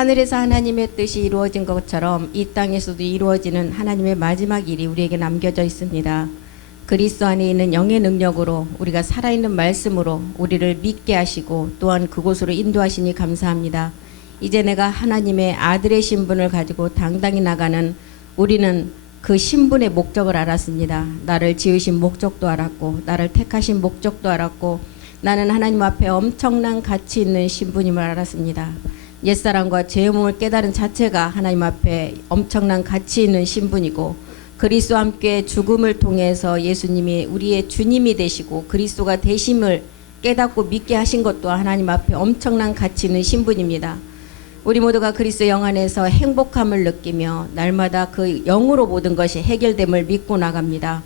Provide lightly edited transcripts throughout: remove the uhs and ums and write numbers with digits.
하늘에서 하나님의 뜻이 이루어진 것처럼 이 땅에서도 이루어지는 하나님의 마지막 일이 우리에게 남겨져 있습니다. 그리스도 안에 있는 영의 능력으로 우리가 살아있는 말씀으로 우리를 믿게 하시고 또한 그곳으로 인도하시니 감사합니다. 이제 내가 하나님의 아들의 신분을 가지고 당당히 나가는 우리는 그 신분의 목적을 알았습니다. 나를 지으신 목적도 알았고 나를 택하신 목적도 알았고 나는 하나님 앞에 엄청난 가치 있는 신분임을 알았습니다. 옛사람과 죄의 몸을 깨달은 자체가 하나님 앞에 엄청난 가치 있는 신분이고 그리스도와 함께 죽음을 통해서 예수님이 우리의 주님이 되시고 그리스도가 되심을 깨닫고 믿게 하신 것도 하나님 앞에 엄청난 가치 있는 신분입니다. 우리 모두가 그리스도 영 안에서 행복함을 느끼며 날마다 그 영으로 모든 것이 해결됨을 믿고 나갑니다.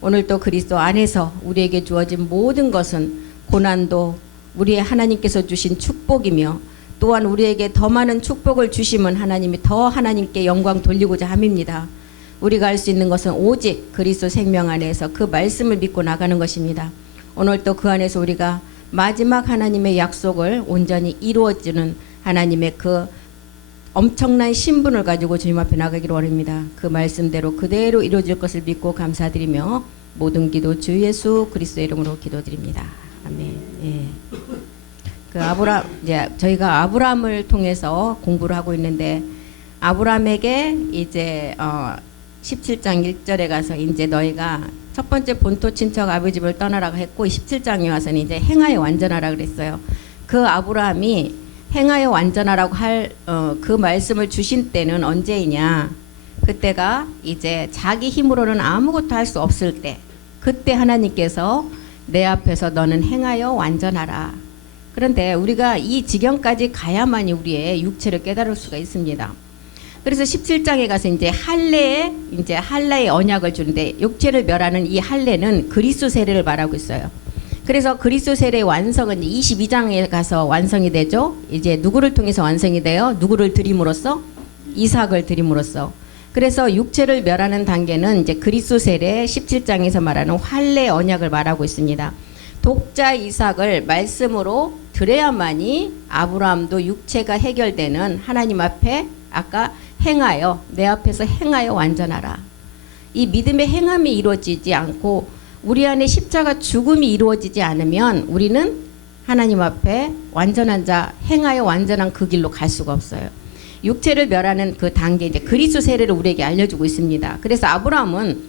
오늘도 그리스도 안에서 우리에게 주어진 모든 것은 고난도 우리의 하나님께서 주신 축복이며 또한 우리에게 더 많은 축복을 주심은 하나님이 더 하나님께 영광 돌리고자 함입니다. 우리가 할 수 있는 것은 오직 그리스도 생명 안에서 그 말씀을 믿고 나가는 것입니다. 오늘 또 그 안에서 우리가 마지막 하나님의 약속을 온전히 이루어주는 하나님의 그 엄청난 신분을 가지고 주님 앞에 나가기를 원합니다. 그 말씀대로 그대로 이루어질 것을 믿고 감사드리며 모든 기도 주 예수 그리스도의 이름으로 기도드립니다. 아멘. 예. 이제 저희가 아브라함을 통해서 공부를 하고 있는데 아브라함에게 이제 17장 1절에 가서 이제 너희가 첫 번째 본토 친척 아버지 집을 떠나라고 했고 17장에 와서는 이제 행하여 완전하라 그랬어요. 그 아브라함이 행하여 완전하라고 할 그 말씀을 주신 때는 언제이냐? 그때가 이제 자기 힘으로는 아무것도 할 수 없을 때, 그때 하나님께서 내 앞에서 너는 행하여 완전하라. 그런데 우리가 이 지경까지 가야만이 우리의 육체를 깨달을 수가 있습니다. 그래서 17장에 가서 이제 할례의 언약을 주는데 육체를 멸하는 이 할례는 그리스도 세례를 말하고 있어요. 그래서 그리스도 세례의 완성은 22장에 가서 완성이 되죠. 이제 누구를 통해서 완성이 돼요? 누구를 드림으로써? 이삭을 드림으로써. 그래서 육체를 멸하는 단계는 이제 그리스도 세례 17장에서 말하는 할례 언약을 말하고 있습니다. 독자 이삭을 말씀으로 드려야만이 아브라함도 육체가 해결되는 하나님 앞에 아까 행하여 내 앞에서 행하여 완전하라. 이 믿음의 행함이 이루어지지 않고 우리 안에 십자가 죽음이 이루어지지 않으면 우리는 하나님 앞에 완전한 자 행하여 완전한 그 길로 갈 수가 없어요. 육체를 멸하는 그 단계 이제 그리스도 세례를 우리에게 알려주고 있습니다. 그래서 아브라함은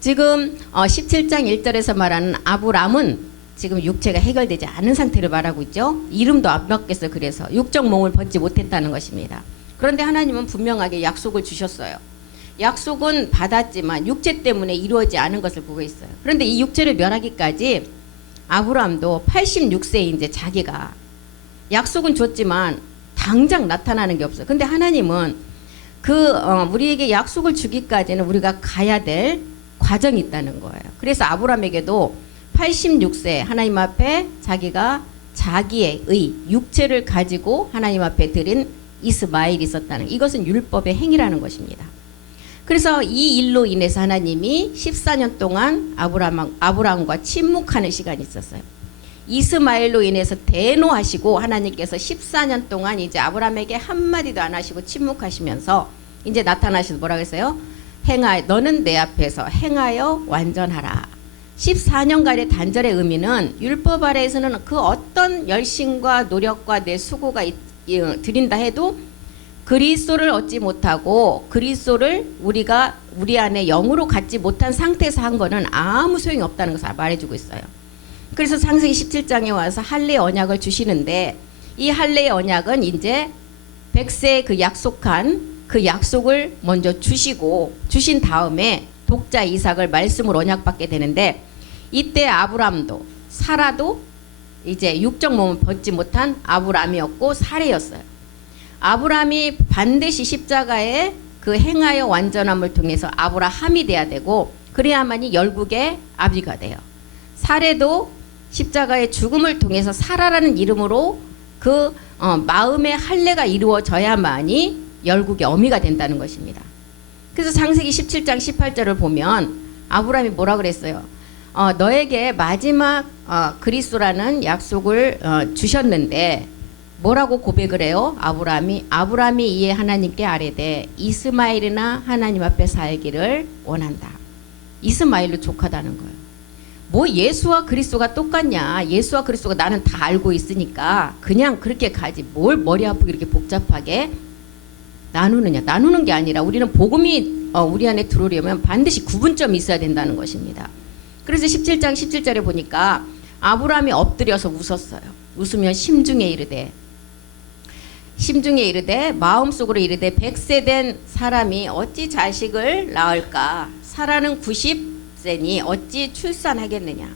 지금 17장 1절에서 말하는 아브라함은 지금 육체가 해결되지 않은 상태를 말하고 있죠. 이름도 안 바뀌었어요. 그래서 육적 몸을 벗지 못했다는 것입니다. 그런데 하나님은 분명하게 약속을 주셨어요. 약속은 받았지만 육체 때문에 이루어지지 않은 것을 보고 있어요. 그런데 이 육체를 멸하기까지 아브라함도 86세에 이제 자기가 약속은 줬지만 당장 나타나는 게 없어요. 근데 하나님은 우리에게 약속을 주기까지는 우리가 가야 될 과정이 있다는 거예요. 그래서 아브라함에게도 86세 하나님 앞에 자기가 자기의 육체를 가지고 하나님 앞에 드린 이스마엘이 있었다는, 이것은 율법의 행위라는 것입니다. 그래서 이 일로 인해서 하나님이 14년 동안 아브라함과 침묵하는 시간이 있었어요. 이스마엘로 인해서 대노하시고 하나님께서 14년 동안 이제 아브라함에게 한마디도 안 하시고 침묵하시면서 이제 나타나셔서 뭐라고 했어요? 너는 내 앞에서 행하여 완전하라. 14년간의 단절의 의미는 율법 아래에서는 그 어떤 열심과 노력과 내 수고가 드린다 해도 그리스도를 얻지 못하고 그리스도를 우리가 우리 안에 영으로 갖지 못한 상태에서 한 거는 아무 소용이 없다는 것을 말해주고 있어요. 그래서 창세기 17장에 와서 할례 언약을 주시는데 이 할례 언약은 이제 100세에 그 약속한 그 약속을 먼저 주신 다음에 독자 이삭을 말씀으로 언약받게 되는데 이때 아브람도 사라도 이제 육적 몸을 벗지 못한 아브람이었고 사례였어요. 아브람이 반드시 십자가에 그 행하여 완전함을 통해서 아브라함이 돼야 되고 그래야만이 열국의 아비가 돼요. 사례도 십자가의 죽음을 통해서 사라라는 이름으로 그 마음의 할례가 이루어져야만이 열국의 어미가 된다는 것입니다. 그래서 창세기 17장 18절을 보면 아브라함이 뭐라 그랬어요? 너에게 마지막 그리스도라는 약속을 주셨는데 뭐라고 고백을 해요? 아브라함이 이에 하나님께 아뢰되 이스마엘이나 하나님 앞에 살기를 원한다. 이스마엘로 족하다는 거예요. 뭐 예수와 그리스도가 똑같냐? 예수와 그리스도가 나는 다 알고 있으니까 그냥 그렇게 가지. 뭘 머리 아프게 이렇게 복잡하게 나누느냐? 나누는 게 아니라 우리는 복음이 우리 안에 들어오려면 반드시 구분점이 있어야 된다는 것입니다. 그래서 17장 17절에 보니까 아브라함이 엎드려서 웃었어요. 웃으며 심중에 이르되 마음속으로 이르되 100세 된 사람이 어찌 자식을 낳을까? 사라는 90세니 어찌 출산하겠느냐?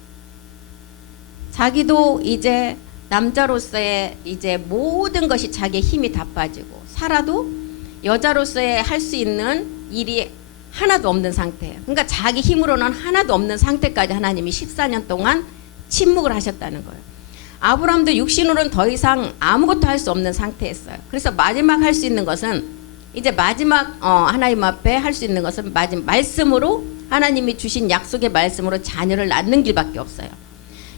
자기도 이제 남자로서의 이제 모든 것이 자기의 힘이 다 빠지고, 사라도 여자로서의 할 수 있는 일이 하나도 없는 상태예요. 그러니까 자기 힘으로는 하나도 없는 상태까지 하나님이 14년 동안 침묵을 하셨다는 거예요. 아브라함도 육신으로는 더 이상 아무것도 할 수 없는 상태였어요. 그래서 마지막 할 수 있는 것은 이제 마지막 하나님 앞에 할 수 있는 것은 말씀으로, 하나님이 주신 약속의 말씀으로 자녀를 낳는 길밖에 없어요.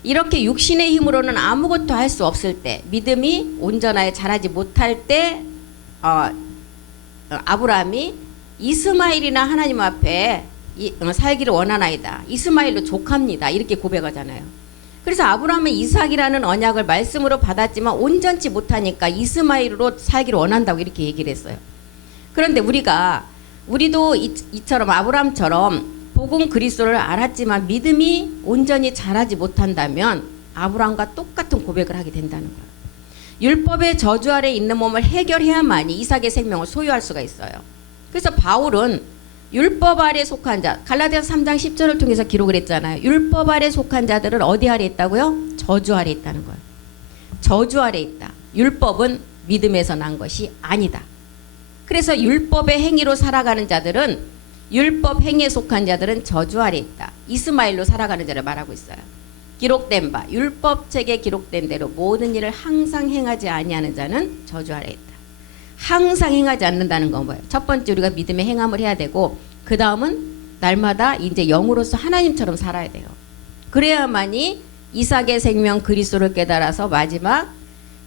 이렇게 육신의 힘으로는 아무것도 할 수 없을 때, 믿음이 온전하게 자라지 못할 때 아브라함이 이스마엘이나 하나님 앞에 살기를 원하나이다. 이스마엘로 족합니다. 이렇게 고백하잖아요. 그래서 아브라함은 이삭이라는 언약을 말씀으로 받았지만 온전치 못하니까 이스마엘로 살기를 원한다고 이렇게 얘기를 했어요. 그런데 우리도 이처럼 아브라함처럼 복음 그리스도를 알았지만 믿음이 온전히 자라지 못한다면 아브라함과 똑같은 고백을 하게 된다는 거예요. 율법의 저주 아래 있는 몸을 해결해야만이 이삭의 생명을 소유할 수가 있어요. 그래서 바울은 율법 아래 속한 자, 갈라디아서 3장 10절을 통해서 기록을 했잖아요. 율법 아래 속한 자들은 어디 아래 있다고요? 저주 아래 있다는 거예요. 저주 아래 있다. 율법은 믿음에서 난 것이 아니다. 그래서 율법의 행위로 살아가는 자들은, 율법 행위에 속한 자들은 저주 아래 있다. 이스마엘로 살아가는 자를 말하고 있어요. 기록된 바, 율법책에 기록된 대로 모든 일을 항상 행하지 아니하는 자는 저주 아래 있다. 항상 행하지 않는다는 건 뭐예요? 첫 번째 우리가 믿음의 행함을 해야 되고, 그 다음은 날마다 이제 영으로서 하나님처럼 살아야 돼요. 그래야만이 이삭의 생명 그리스도를 깨달아서 마지막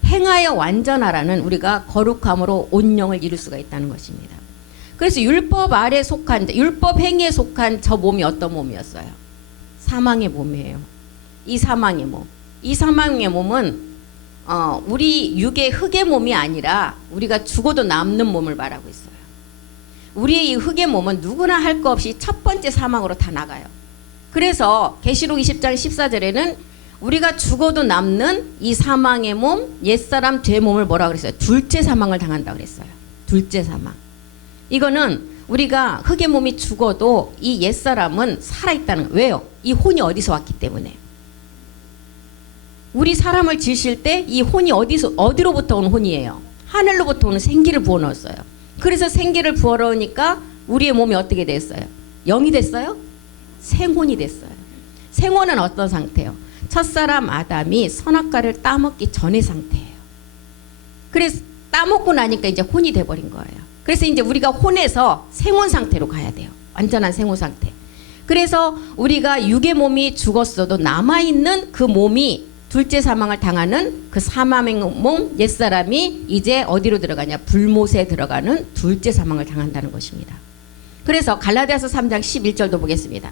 행하여 완전하라는, 우리가 거룩함으로 온영을 이룰 수가 있다는 것입니다. 그래서 율법 아래 속한 자, 율법 행위에 속한 저 몸이 어떤 몸이었어요? 사망의 몸이에요. 이 사망의 몸은 우리 육의 흙의 몸이 아니라 우리가 죽어도 남는 몸을 말하고 있어요. 우리의 이 흙의 몸은 누구나 할 거 없이 첫 번째 사망으로 다 나가요. 그래서 계시록 20장 14절에는 우리가 죽어도 남는 이 사망의 몸, 옛사람 죄 몸을 뭐라 그랬어요? 둘째 사망을 당한다고 그랬어요. 둘째 사망. 이거는 우리가 흙의 몸이 죽어도 이 옛사람은 살아있다는 거예요. 왜요? 이 혼이 어디서 왔기 때문에. 우리 사람을 지으실 때 이 혼이 어디로부터 온 혼이에요? 하늘로부터 오는 생기를 부어넣었어요. 그래서 생기를 부어넣으니까 우리의 몸이 어떻게 됐어요? 영이 됐어요? 생혼이 됐어요. 생혼은 어떤 상태예요? 첫사람 아담이 선악과를 따먹기 전의 상태예요. 그래서 따먹고 나니까 이제 혼이 돼버린 거예요. 그래서 이제 우리가 혼에서 생혼 상태로 가야 돼요. 완전한 생혼 상태. 그래서 우리가 육의 몸이 죽었어도 남아있는 그 몸이 둘째 사망을 당하는 그 사망의 몸, 옛사람이 이제 어디로 들어가냐? 불못에 들어가는 둘째 사망을 당한다는 것입니다. 그래서 갈라디아서 3장 11절도 보겠습니다.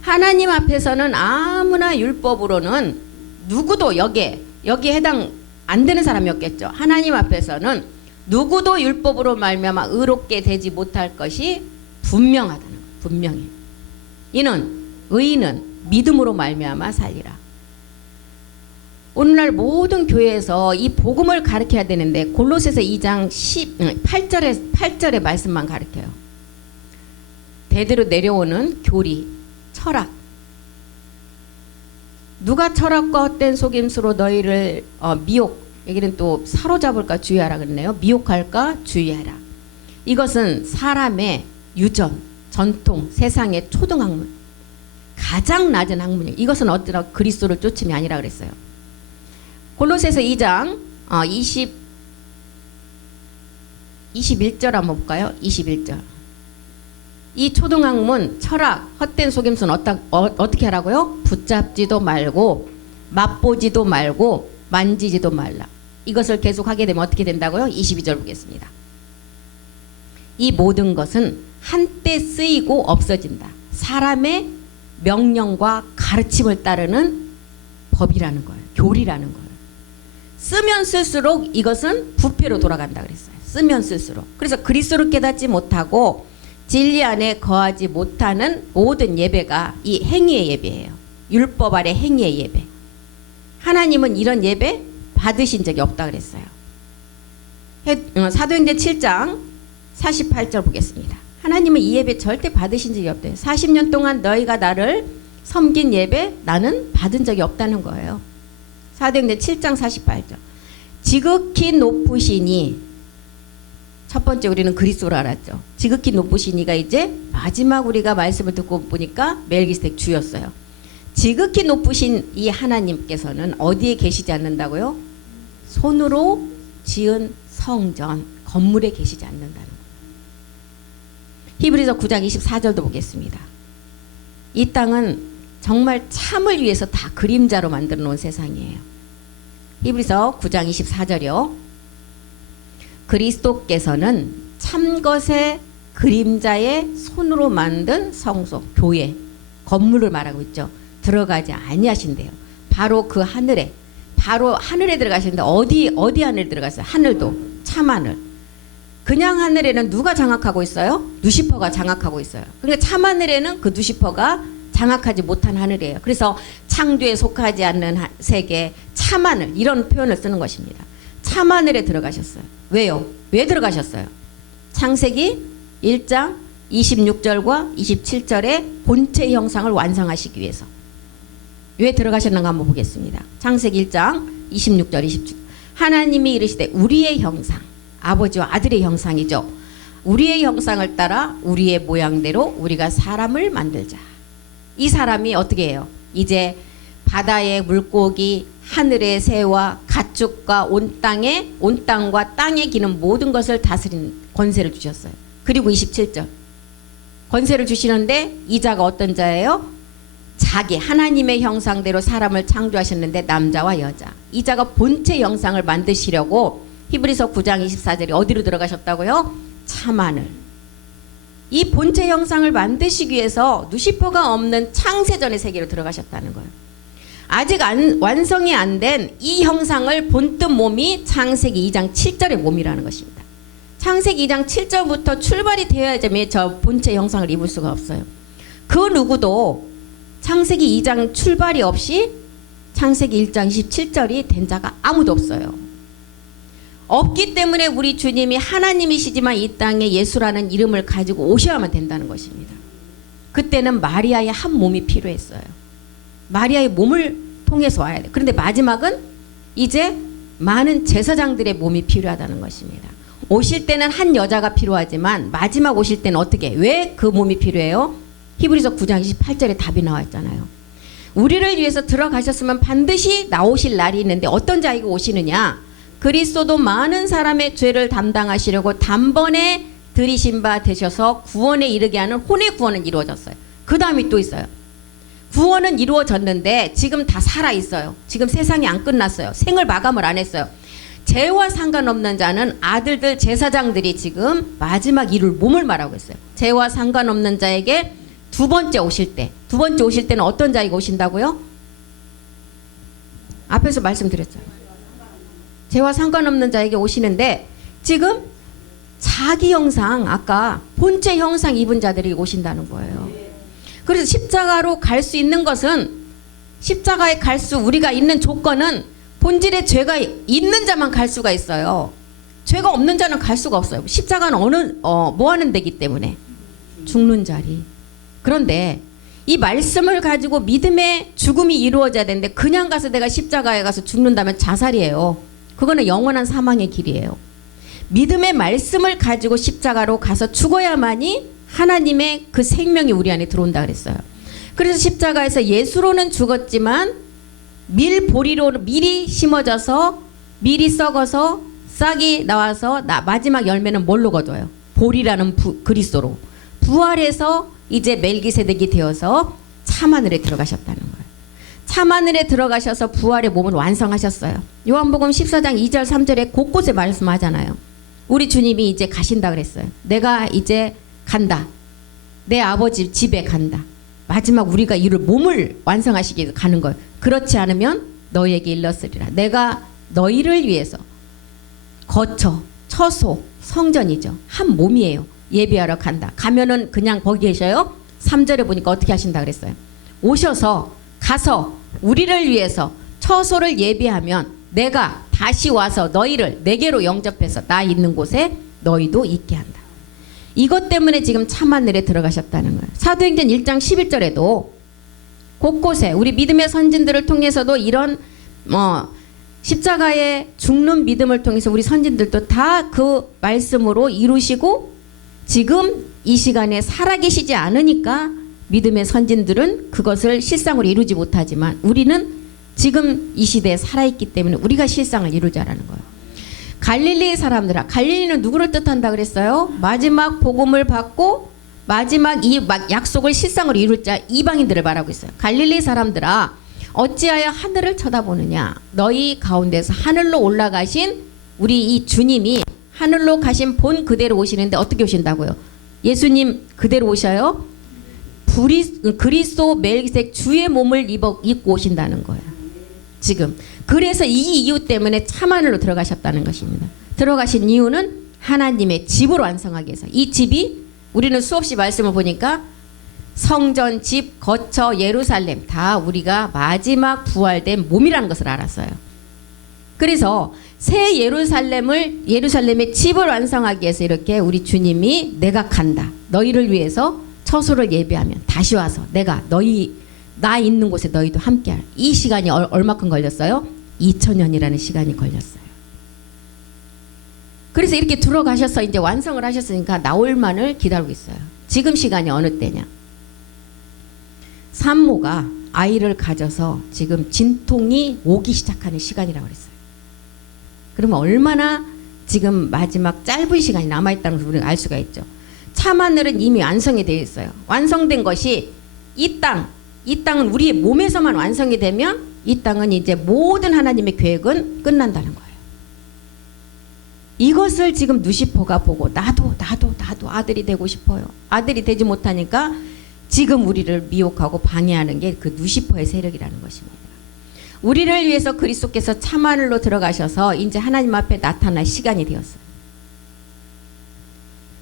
하나님 앞에서는 아무나 율법으로는 누구도 여기에 해당 안 되는 사람이었겠죠. 하나님 앞에서는 누구도 율법으로 말미암아 의롭게 되지 못할 것이 분명하다는 거예요. 분명해. 이는 의인은 믿음으로 말미암아 살리라. 오늘날 모든 교회에서 이 복음을 가르쳐야 되는데 골로새서 2장 8절의 말씀만 가르쳐요. 대대로 내려오는 교리, 철학. 누가 철학과 헛된 속임수로 너희를 여기는 또 사로잡을까 주의하라 그러네요. 미혹할까 주의하라. 이것은 사람의 유전, 전통, 세상의 초등학문, 가장 낮은 학문이에요. 이것은 어쩌라 그리스도를 쫓음이 아니라 그랬어요. 골로새서 2장 21절 한번 볼까요? 21절. 이 초등학문, 철학, 헛된 속임수는 어떻게 하라고요? 붙잡지도 말고 맛보지도 말고 만지지도 말라. 이것을 계속 하게 되면 어떻게 된다고요? 22절 보겠습니다. 이 모든 것은 한때 쓰이고 없어진다. 사람의 명령과 가르침을 따르는 법이라는 거예요. 교리라는 거예요. 쓰면 쓸수록 이것은 부패로 돌아간다 그랬어요. 쓰면 쓸수록. 그래서 그리스도를 깨닫지 못하고 진리 안에 거하지 못하는 모든 예배가 이 행위의 예배예요. 율법 아래 행위의 예배. 하나님은 이런 예배 받으신 적이 없다 그랬어요. 사도행전 7장 48절 보겠습니다. 하나님은 이 예배 절대 받으신 적이 없대요. 40년 동안 너희가 나를 섬긴 예배 나는 받은 적이 없다는 거예요. 사도행전 7장 48절. 지극히 높으시니, 첫 번째 우리는 그리스도를 알았죠. 지극히 높으시니가 이제 마지막 우리가 말씀을 듣고 보니까 멜기세덱 주였어요. 지극히 높으신 이 하나님께서는 어디에 계시지 않는다고요? 손으로 지은 성전, 건물에 계시지 않는다는 거예요. 히브리서 9장 24절도 보겠습니다. 이 땅은 정말 참을 위해서 다 그림자로 만들어 놓은 세상이에요. 히브리서 9장 24절이요. 그리스도께서는 참것의 그림자의 손으로 만든 성소, 교회, 건물을 말하고 있죠. 들어가지 아니하신대요. 바로 그 하늘에, 바로 하늘에 들어가시는데 어디 하늘에 들어갔어요? 하늘도 참하늘. 그냥 하늘에는 누가 장악하고 있어요? 누시퍼가 장악하고 있어요. 그러니까 참하늘에는 그 누시퍼가 장악하지 못한 하늘이에요. 그래서 창조에 속하지 않는 세계, 참하늘, 이런 표현을 쓰는 것입니다. 참하늘에 들어가셨어요. 왜요? 왜 들어가셨어요? 창세기 1장 26절과 27절의 본체 형상을 완성하시기 위해서. 왜 들어가셨는가 한번 보겠습니다. 창세기 1장 26절 27절. 하나님이 이르시되 우리의 형상, 아버지와 아들의 형상이죠. 우리의 형상을 따라 우리의 모양대로 우리가 사람을 만들자. 이 사람이 어떻게 해요? 이제 바다의 물고기, 하늘의 새와 가축과 온 땅과 땅에 기는 모든 것을 다스리는 권세를 주셨어요. 그리고 27절. 권세를 주시는데 이 자가 어떤 자예요? 자기 하나님의 형상대로 사람을 창조하셨는데 남자와 여자. 이 자가 본체 형상을 만드시려고 히브리서 9장 24절이 어디로 들어가셨다고요? 참하늘. 이 본체 형상을 만드시기 위해서 누시퍼가 없는 창세전의 세계로 들어가셨다는 거예요. 아직 완성이 안 된 이 형상을 본뜬 몸이 창세기 2장 7절의 몸이라는 것입니다. 창세기 2장 7절부터 출발이 되어야지 저 본체 형상을 입을 수가 없어요. 그 누구도 창세기 2장 출발이 없이 창세기 1장 27절이 된 자가 아무도 없어요. 없기 때문에 우리 주님이 하나님이시지만 이 땅에 예수라는 이름을 가지고 오셔야만 된다는 것입니다. 그때는 마리아의 한 몸이 필요했어요. 마리아의 몸을 통해서 와야 돼. 그런데 마지막은 이제 많은 제사장들의 몸이 필요하다는 것입니다. 오실 때는 한 여자가 필요하지만 마지막 오실 때는 어떻게? 왜 그 몸이 필요해요? 히브리서 9장 28절에 답이 나왔잖아요. 우리를 위해서 들어가셨으면 반드시 나오실 날이 있는데 어떤 자에게 오시느냐? 그리스도도 많은 사람의 죄를 담당하시려고 단번에 들이신 바 되셔서 구원에 이르게 하는 혼의 구원은 이루어졌어요. 그 다음이 또 있어요. 구원은 이루어졌는데 지금 다 살아있어요. 지금 세상이 안 끝났어요. 생을 마감을 안 했어요. 죄와 상관없는 자는 아들들 제사장들이 지금 마지막 이룰 몸을 말하고 있어요. 죄와 상관없는 자에게 두 번째 오실 때는 어떤 자에게 오신다고요? 앞에서 말씀드렸죠. 죄와 상관없는 자에게 오시는데 지금 자기 형상, 아까 본체 형상 입은 자들이 오신다는 거예요. 그래서 십자가로 갈 수 있는 것은, 십자가에 갈 수 우리가 있는 조건은 본질의 죄가 있는 자만 갈 수가 있어요. 죄가 없는 자는 갈 수가 없어요. 십자가는 뭐 하는 데기 때문에? 죽는 자리. 그런데 이 말씀을 가지고 믿음의 죽음이 이루어져야 되는데 그냥 가서 내가 십자가에 가서 죽는다면 자살이에요. 그거는 영원한 사망의 길이에요. 믿음의 말씀을 가지고 십자가로 가서 죽어야만이 하나님의 그 생명이 우리 안에 들어온다 그랬어요. 그래서 십자가에서 예수로는 죽었지만 밀보리로 미리 심어져서 미리 썩어서 싹이 나와서 마지막 열매는 뭘로 거둬요? 보리라는 그리스도로 부활해서 이제 멜기세덱이 되어서 참하늘에 들어가셨다는 거예요. 참하늘에 들어가셔서 부활의 몸을 완성하셨어요. 요한복음 14장 2절 3절에 곳곳에 말씀하잖아요. 우리 주님이 이제 가신다 그랬어요. 내가 이제 간다. 내 아버지 집에 간다. 마지막 우리가 이룰 몸을 완성하시기 위해서 가는 거예요. 그렇지 않으면 너희에게 일렀으리라. 내가 너희를 위해서 거처, 처소, 성전이죠. 한 몸이에요. 예배하러 간다. 가면은 그냥 거기 계셔요? 3절에 보니까 어떻게 하신다 그랬어요? 오셔서 가서 우리를 위해서 처소를 예비하면 내가 다시 와서 너희를 내게로 영접해서 나 있는 곳에 너희도 있게 한다. 이것 때문에 지금 참하늘에 들어가셨다는 거예요. 사도행전 1장 11절에도 곳곳에 우리 믿음의 선진들을 통해서도 이런 십자가에 죽는 믿음을 통해서 우리 선진들도 다 그 말씀으로 이루시고 지금 이 시간에 살아계시지 않으니까 믿음의 선진들은 그것을 실상으로 이루지 못하지만 우리는 지금 이 시대에 살아있기 때문에 우리가 실상을 이루자라는 거예요. 갈릴리의 사람들아, 갈릴리는 누구를 뜻한다 그랬어요? 마지막 복음을 받고 마지막 이 약속을 실상으로 이룰 자 이방인들을 말하고 있어요. 갈릴리 사람들아, 어찌하여 하늘을 쳐다보느냐? 너희 가운데서 하늘로 올라가신 우리 이 주님이 하늘로 가신 본 그대로 오시는데 어떻게 오신다고요? 예수님 그대로 오셔요? 그리스도 멜기세덱 주의 몸을 입고 오신다는 거예요. 지금 그래서 이 이유 때문에 참하늘로 들어가셨다는 것입니다. 들어가신 이유는 하나님의 집을 완성하기 위해서. 이 집이 우리는 수없이 말씀을 보니까 성전, 집, 거처, 예루살렘 다 우리가 마지막 부활된 몸이라는 것을 알았어요. 그래서 새 예루살렘의 집을 완성하기 위해서 이렇게 우리 주님이 내가 간다. 너희를 위해서 처소를 예배하면 다시 와서 내가 나 있는 곳에 너희도 함께하라. 이 시간이 얼마큼 걸렸어요? 2000년이라는 시간이 걸렸어요. 그래서 이렇게 들어가셔서 이제 완성을 하셨으니까 나올만을 기다리고 있어요. 지금 시간이 어느 때냐? 산모가 아이를 가져서 지금 진통이 오기 시작하는 시간이라고 그랬어요. 그러면 얼마나 지금 마지막 짧은 시간이 남아있다는 것을 우리가 알 수가 있죠. 참하늘은 이미 완성이 되어 있어요. 완성된 것이 이 땅은 우리의 몸에서만 완성이 되면 이 땅은 이제 모든 하나님의 계획은 끝난다는 거예요. 이것을 지금 누시퍼가 보고 나도 아들이 되고 싶어요. 아들이 되지 못하니까 지금 우리를 미혹하고 방해하는 게 그 누시퍼의 세력이라는 것입니다. 우리를 위해서 그리스도께서 참하늘로 들어가셔서 이제 하나님 앞에 나타날 시간이 되었어요.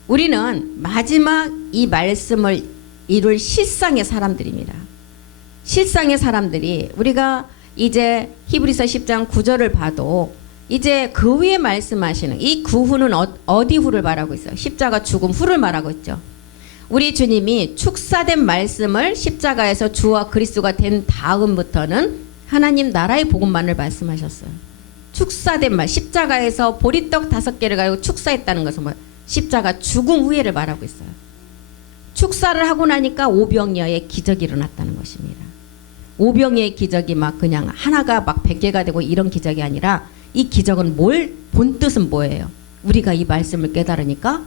우리는 마지막 이 말씀을 이룰 실상의 사람들입니다. 실상의 사람들이 우리가 이제 히브리서 10장 9절을 봐도 이제 그 후에 말씀하시는 이 그 후는 어디 후를 말하고 있어요? 십자가 죽음 후를 말하고 있죠. 우리 주님이 축사된 말씀을 십자가에서 주와 그리스도가 된 다음부터는 하나님 나라의 복음만을 말씀하셨어요. 축사된 말, 십자가에서 보리떡 5개를 가지고 축사했다는 것은 뭐예요? 십자가 죽음 후에를 말하고 있어요. 축사를 하고 나니까 오병이어의 기적이 일어났다는 것입니다. 오병이어의 기적이 막 그냥 하나가 막 100개가 되고 이런 기적이 아니라 이 기적은 본 뜻은 뭐예요? 우리가 이 말씀을 깨달으니까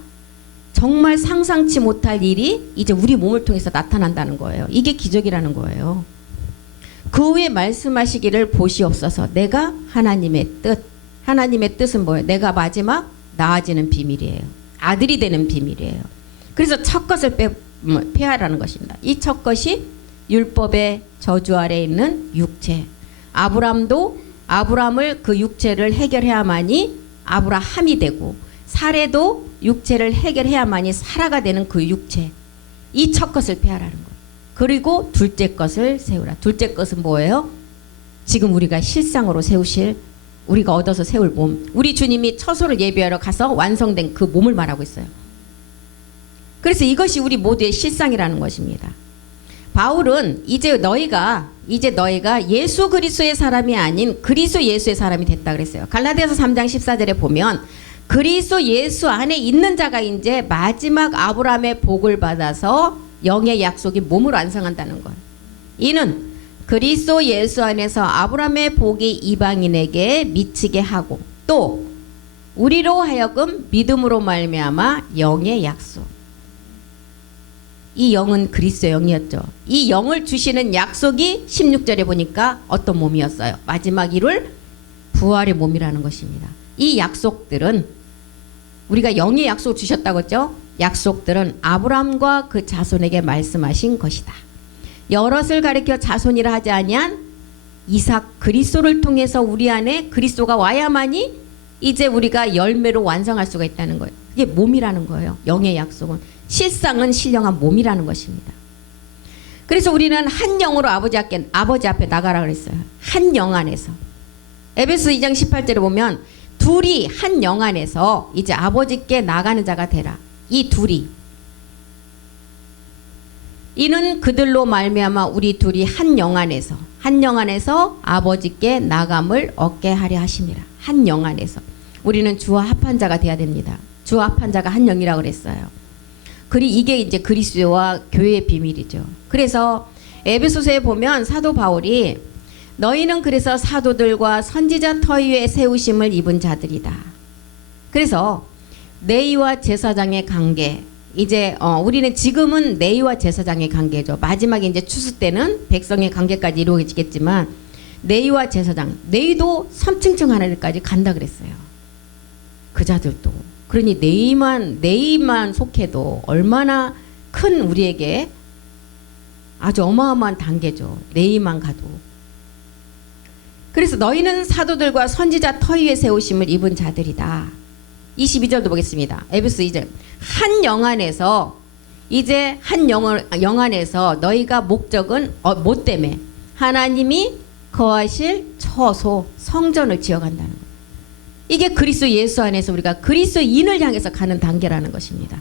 정말 상상치 못할 일이 이제 우리 몸을 통해서 나타난다는 거예요. 이게 기적이라는 거예요. 그 후에 말씀하시기를 보시옵소서. 내가 하나님의 뜻은 뭐예요? 내가 마지막 나아지는 비밀이에요. 아들이 되는 비밀이에요. 그래서 첫 것을 폐하라는 것입니다. 이 첫 것이 율법의 저주 아래에 있는 육체. 아브람을 그 육체를 해결해야만이 아브라함이 되고 사례도 육체를 해결해야만이 사라가 되는 그 육체. 이 첫 것을 폐하라는 거예요. 그리고 둘째 것을 세우라. 둘째 것은 뭐예요? 지금 우리가 실상으로 세우실 우리가 얻어서 세울 몸. 우리 주님이 처소를 예배하러 가서 완성된 그 몸을 말하고 있어요. 그래서 이것이 우리 모두의 실상이라는 것입니다. 바울은 이제 너희가 예수 그리스도의 사람이 아닌 그리스도 예수의 사람이 됐다 그랬어요. 갈라디아서 3장 14절에 보면 그리스도 예수 안에 있는 자가 이제 마지막 아브라함의 복을 받아서 영의 약속이 몸으로 완성한다는 거예요. 이는 그리스도 예수 안에서 아브라함의 복이 이방인에게 미치게 하고 또 우리로 하여금 믿음으로 말미암아 영의 약속. 이 영은 그리스도의 영이었죠. 이 영을 주시는 약속이 16절에 보니까 어떤 몸이었어요? 마지막 이룰 부활의 몸이라는 것입니다. 이 약속들은 우리가 영의 약속을 주셨다고 했죠? 약속들은 아브라함과 그 자손에게 말씀하신 것이다. 여럿을 가리켜 자손이라 하지 아니한 이삭 그리스도를 통해서 우리 안에 그리스도가 와야만이 이제 우리가 열매로 완성할 수가 있다는 거예요. 그게 몸이라는 거예요. 영의 약속은 실상은 신령한 몸이라는 것입니다. 그래서 우리는 한 영으로 아버지 앞에 나가라 그랬어요. 한 영 안에서. 에베소 2장 18절에 보면 둘이 한 영 안에서 이제 아버지께 나가는 자가 되라. 이 둘이 이는 그들로 말미암아 우리 둘이 한 영 안에서 아버지께 나감을 얻게 하려 하심이라. 한 영 안에서 우리는 주와 합한 자가 돼야 됩니다. 주와 합한 자가 한 영이라고 그랬어요. 이게 이제 그리스도와 교회의 비밀이죠. 그래서 에베소서에 보면 사도 바울이 너희는 그래서 사도들과 선지자 터위에 세우심을 입은 자들이다. 그래서 내위와 제사장의 관계, 이제 우리는 지금은 내위와 제사장의 관계죠. 마지막에 이제 추수 때는 백성의 관계까지 이루어지겠지만 내위와 제사장, 내위도 삼층층 하나님까지 간다 그랬어요. 그 자들도. 그러니 내위만 속해도 얼마나 큰 우리에게 아주 어마어마한 단계죠. 내위만 가도. 그래서 너희는 사도들과 선지자 터위에 세우심을 입은 자들이다. 22절도 보겠습니다. 에베소 2절. 한 영 안에서 이제 한 영 안에서 너희가 목적은 뭐 때문에 하나님이 거하실 처소 성전을 지어간다는 거예요. 이게 그리스도 예수 안에서 우리가 그리스도인을 향해서 가는 단계라는 것입니다.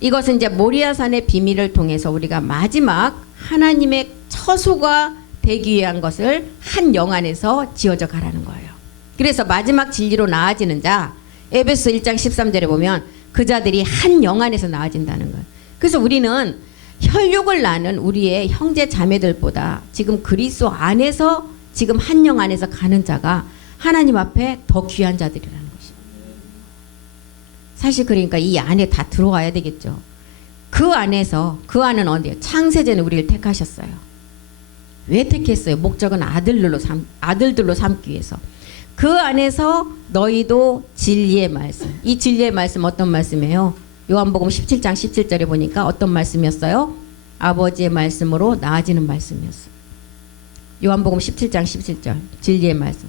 이것은 이제 모리아산의 비밀을 통해서 우리가 마지막 하나님의 처소가 되기 위한 것을 한 영 안에서 지어져 가라는 거예요. 그래서 마지막 진리로 나아지는 자, 에베소 1장 13절에 보면 그 자들이 한 영 안에서 나아진다는 거예요. 그래서 우리는 혈육을 나눈 우리의 형제 자매들보다 지금 그리스도 안에서 지금 한 영 안에서 가는 자가 하나님 앞에 더 귀한 자들이라는 것입니다. 사실 그러니까 이 안에 다 들어와야 되겠죠. 그 안은 어디예요? 창세전에 우리를 택하셨어요. 왜 택했어요? 목적은 아들들로 삼기 위해서. 그 안에서 너희도 진리의 말씀. 이 진리의 말씀 어떤 말씀이에요? 요한복음 17장 17절에 보니까 어떤 말씀이었어요? 아버지의 말씀으로 나아지는 말씀이었어요. 요한복음 17장 17절 진리의 말씀.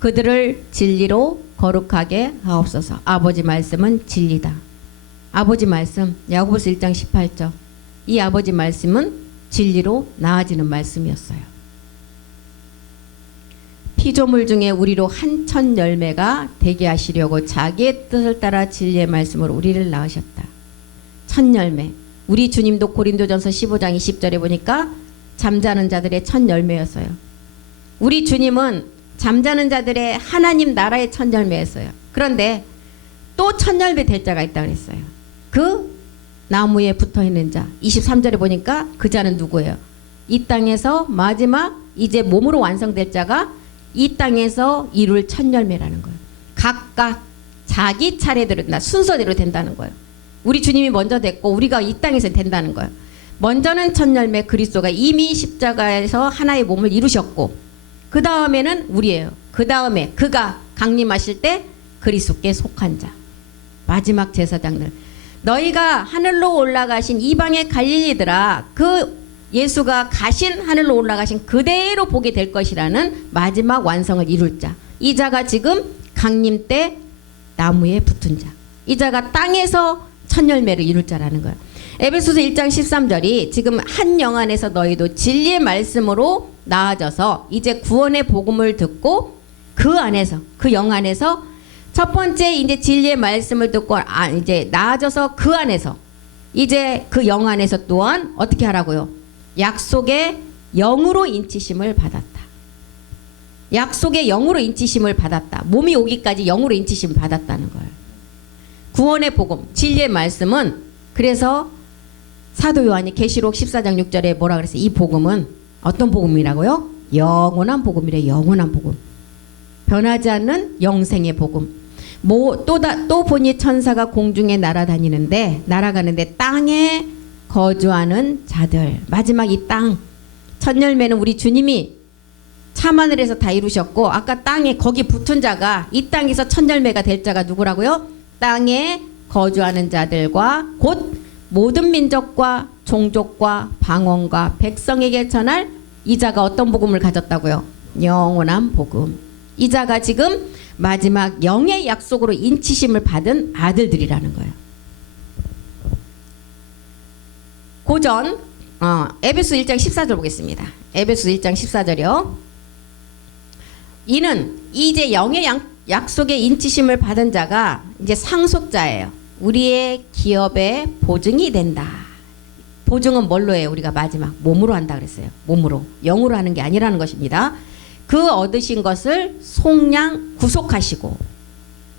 그들을 진리로 거룩하게 하옵소서. 아버지 말씀은 진리다. 아버지 말씀 야고보서 1장 18절. 이 아버지 말씀은 진리로 나아지는 말씀이었어요. 피조물 중에 우리로 한천 열매가 되게 하시려고 자기의 뜻을 따라 진리의 말씀으로 우리를 낳으셨다. 천 열매. 우리 주님도 고린도전서 15장 20절에 보니까 잠자는 자들의 천 열매였어요. 우리 주님은 잠자는 자들의 하나님 나라의 천 열매였어요. 그런데 또 천 열매 될 자가 있다고 그랬어요. 그 나무에 붙어있는 자. 23절에 보니까 그 자는 누구예요? 이 땅에서 마지막 이제 몸으로 완성될 자가 이 땅에서 이룰 천 열매라는 거예요. 각각 자기 차례대로 순서대로 된다는 거예요. 우리 주님이 먼저 됐고 우리가 이 땅에서 된다는 거예요. 먼저는 천 열매 그리스도가 이미 십자가에서 하나의 몸을 이루셨고 그 다음에는 우리예요. 그 다음에 그가 강림하실 때 그리스도께 속한 자. 마지막 제사장들. 너희가 하늘로 올라가신 이방의 갈릴리들아, 그 예수가 가신 하늘로 올라가신 그대로 보게 될 것이라는 마지막 완성을 이룰 자. 이 자가 지금 강림 때 나무에 붙은 자. 이 자가 땅에서 천 열매를 이룰 자라는 거예요. 에베소서 1장 13절이 지금 한 영 안에서 너희도 진리의 말씀으로 나아져서 이제 구원의 복음을 듣고 그 안에서 그 영 안에서 첫 번째 이제 진리의 말씀을 듣고 이제 나아져서 그 안에서 이제 그 영 안에서 또한 어떻게 하라고요? 약속의 영으로 인치심을 받았다. 약속의 영으로 인치심을 받았다. 몸이 오기까지 영으로 인치심을 받았다는 거예요. 구원의 복음, 진리의 말씀은 그래서 사도 요한이 계시록 14장 6절에 뭐라 그랬어요? 이 복음은 어떤 복음이라고요? 영원한 복음이래. 영원한 복음. 변하지 않는 영생의 복음. 또 보니 천사가 공중에 날아가는데 땅에 거주하는 자들. 마지막 이 땅 첫 열매는 우리 주님이 참하늘에서 다 이루셨고, 아까 땅에 거기 붙은 자가 이 땅에서 첫 열매가 될 자가 누구라고요? 땅에 거주하는 자들과 곧 모든 민족과 종족과 방언과 백성에게 전할 이 자가 어떤 복음을 가졌다고요? 영원한 복음. 이 자가 지금 마지막 영의 약속으로 인치심을 받은 아들들이라는 거예요. 고전 에베소 1장 14절 보겠습니다. 에베소 1장 14절이요. 이는 이제 영의 약속의 인치심을 받은 자가 이제 상속자예요. 우리의 기업의 보증이 된다. 보증은 뭘로 해요? 우리가 마지막 몸으로 한다 그랬어요. 몸으로. 영으로 하는 게 아니라는 것입니다. 그 얻으신 것을 속량 구속하시고,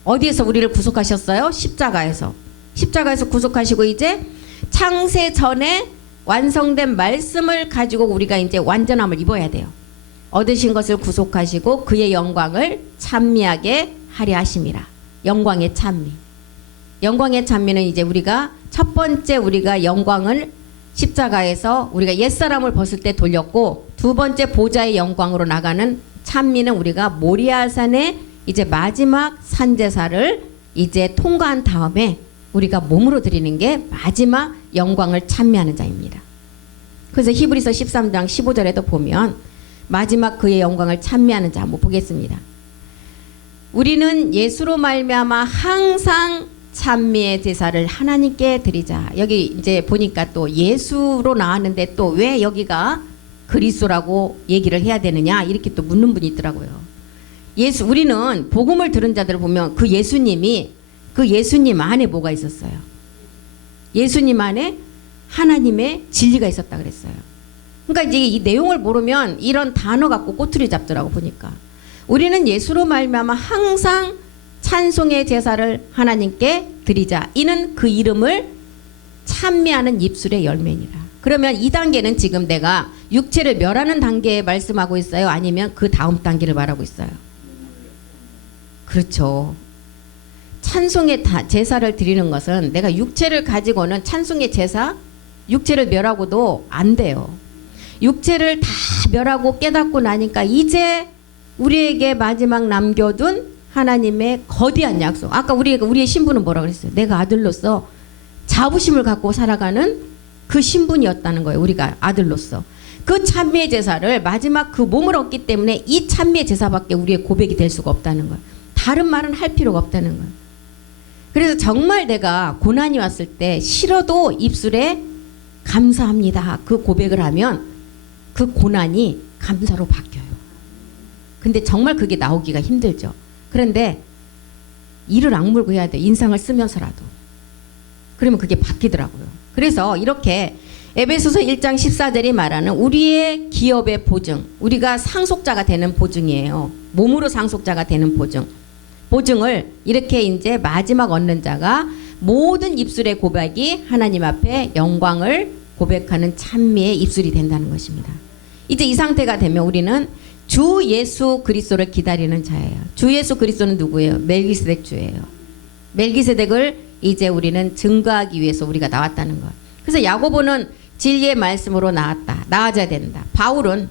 어디에서 우리를 구속하셨어요? 십자가에서. 십자가에서 구속하시고 이제 창세 전에 완성된 말씀을 가지고 우리가 이제 완전함을 입어야 돼요. 얻으신 것을 구속하시고 그의 영광을 찬미하게 하려 하심이라. 영광의 찬미. 영광의 찬미는 이제 우리가 첫 번째 우리가 영광을 십자가에서 우리가 옛사람을 벗을 때 돌렸고, 두 번째 보좌의 영광으로 나가는 찬미는 우리가 모리아산의 이제 마지막 산제사를 이제 통과한 다음에 우리가 몸으로 드리는 게 마지막 영광을 찬미하는 자입니다. 그래서 히브리서 13장 15절에도 보면 마지막 그의 영광을 찬미하는 자 한번 보겠습니다. 우리는 예수로 말미암아 항상 찬미의 제사를 하나님께 드리자. 여기 이제 보니까 또 예수로 나왔는데 또 왜 여기가 그리스도라고 얘기를 해야 되느냐 이렇게 또 묻는 분이 있더라고요. 우리는 복음을 들은 자들을 보면 그 예수님이 그 예수님 안에 뭐가 있었어요? 예수님 안에 하나님의 진리가 있었다 그랬어요. 그러니까 이제 이 내용을 모르면 이런 단어 갖고 꼬투리 잡더라고 보니까. 우리는 예수로 말미암아 항상 찬송의 제사를 하나님께 드리자. 이는 그 이름을 찬미하는 입술의 열매니라. 그러면 이 단계는 지금 내가 육체를 멸하는 단계에 말씀하고 있어요? 아니면 그 다음 단계를 말하고 있어요? 그렇죠. 찬송의 제사를 드리는 것은 내가 육체를 가지고는 찬송의 제사, 육체를 멸하고도 안 돼요. 육체를 다 멸하고 깨닫고 나니까 이제 우리에게 마지막 남겨둔 하나님의 거대한 약속. 아까 우리의 신분은 뭐라고 그랬어요? 내가 아들로서 자부심을 갖고 살아가는 그 신분이었다는 거예요. 우리가 아들로서. 그 찬미의 제사를 마지막 그 몸을 얻기 때문에 이 찬미의 제사밖에 우리의 고백이 될 수가 없다는 거예요. 다른 말은 할 필요가 없다는 거예요. 그래서 정말 내가 고난이 왔을 때 싫어도 입술에 감사합니다. 그 고백을 하면 그 고난이 감사로 바뀌어요. 근데 정말 그게 나오기가 힘들죠. 그런데 이를 악물고 해야 돼. 인상을 쓰면서라도. 그러면 그게 바뀌더라고요. 그래서 이렇게 에베소서 1장 14절이 말하는 우리의 기업의 보증, 우리가 상속자가 되는 보증이에요. 몸으로 상속자가 되는 보증. 보증을 이렇게 이제 마지막 얻는 자가 모든 입술의 고백이 하나님 앞에 영광을 고백하는 찬미의 입술이 된다는 것입니다. 이제 이 상태가 되면 우리는 주 예수 그리스도를 기다리는 자예요. 주 예수 그리스도는 누구예요? 멜기세덱 주예요. 멜기세덱을 이제 우리는 증거하기 위해서 우리가 나왔다는 것. 그래서 야고보는 진리의 말씀으로 나아져야 된다. 바울은